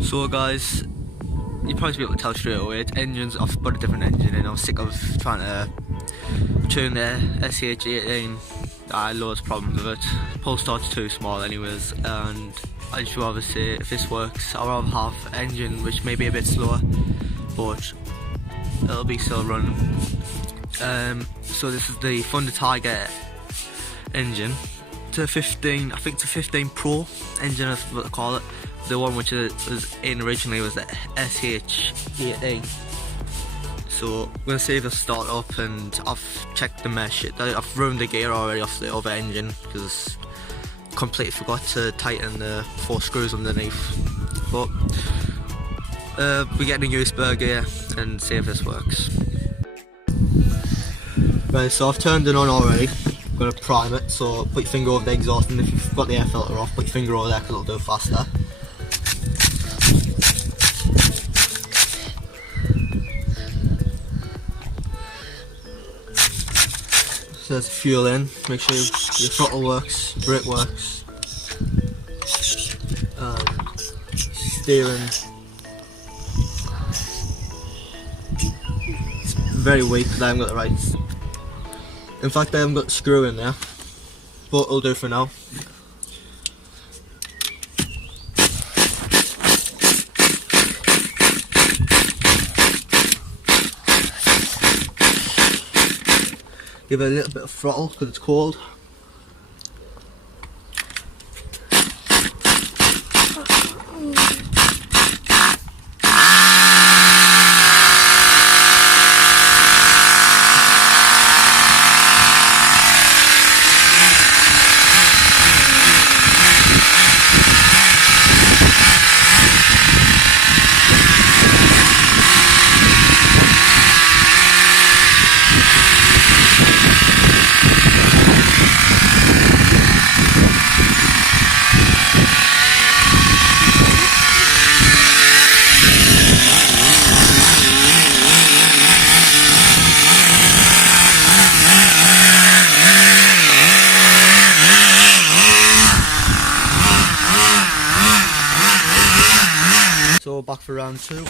So guys, you probably be able to tell straight away, I've put a different engine in. I was sick of trying to tune the SH18. I had loads of problems with it. Pull start's too small anyways, and I just rather say if this works, I'd rather have an engine which may be a bit slower, but it'll be still running. So this is the thundertiger engine. It's a 15, I think it's a 15 Pro engine is what they call it. The one which was in originally was the SH18. So I'm going to save the start up, and I've checked the mesh. I've ruined the gear already off the other engine because I completely forgot to tighten the 4 screws underneath. But we're getting a new spare gear and see if this works. Right, so I've turned it on already. I'm going to prime it, so put your finger over the exhaust, and if you've got the air filter off, put your finger over there because it'll do it faster. So there's fuel in, make sure your throttle works, brake works, steering. It's very weak because I haven't got the right. In fact, I haven't got the screw in there, but it'll do for now. Give it a little bit of throttle because it's cold. So back for round 2.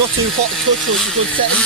not too hot to touch, so it's a good setting.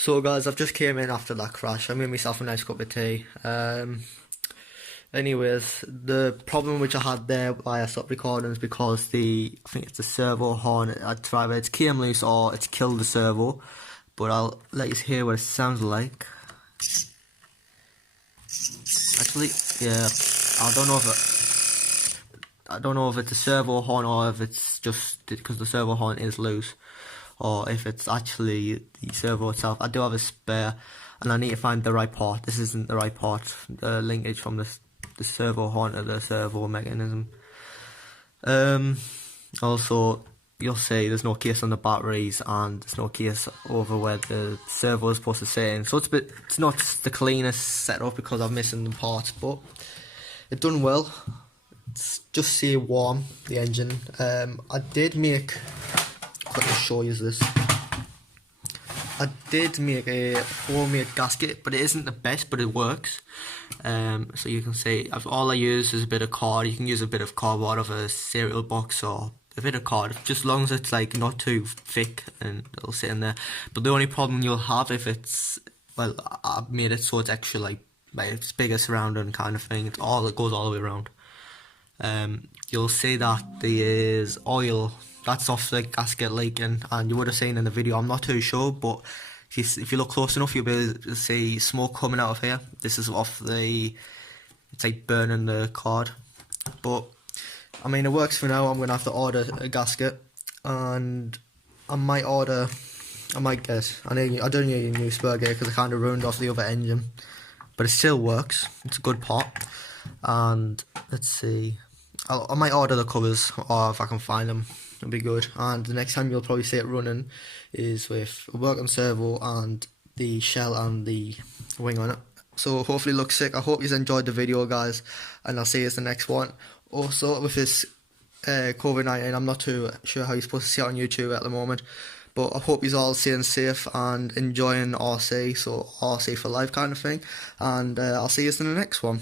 So guys, I've just came in after that crash. I made myself a nice cup of tea. Anyways, the problem which I had there why I stopped recording is because I think it's the servo horn. Either it's came loose or it's killed the servo. But I'll let you hear what it sounds like. Actually, yeah, I don't know if it's a servo horn or if it's just because the servo horn is loose, or if it's actually the servo itself. I do have a spare, and I need to find the right part. This isn't the right part. The linkage from the servo horn to the servo mechanism. Also, you'll see there's no case on the batteries, and there's no case over where the servo is supposed to sit in. So it's not the cleanest setup because I'm missing the parts, but it done well. It's just stay warm, the engine. I did make, let me show you this. I did make a homemade gasket, but it isn't the best, but it works. So you can see, all I use is a bit of card. You can use a bit of cardboard of a cereal box or a bit of card, just as long as it's like not too thick, and it'll sit in there. But the only problem you'll have if it's, well, I've made it so it's extra like it's bigger surrounding kind of thing. It goes all the way around. You'll see that there is oil that's off the gasket leaking, and you would have seen in the video. I'm not too sure, but if you look close enough, you'll be able to see smoke coming out of here. This is off it's like burning the card. But I mean, it works for now. I'm gonna have to order a gasket, and I don't need a new spare gear because I kind of ruined off the other engine, but it still works. It's a good part. And let's see, I might order the covers, or if I can find them, it'll be good. And the next time you'll probably see it running is with a working servo and the shell and the wing on it. So hopefully it looks sick. I hope you enjoyed the video, guys, and I'll see you in the next one. Also, with this COVID-19, I'm not too sure how you're supposed to see it on YouTube at the moment, but I hope you're all staying safe and enjoying RC, so RC for life kind of thing. And I'll see you in the next one.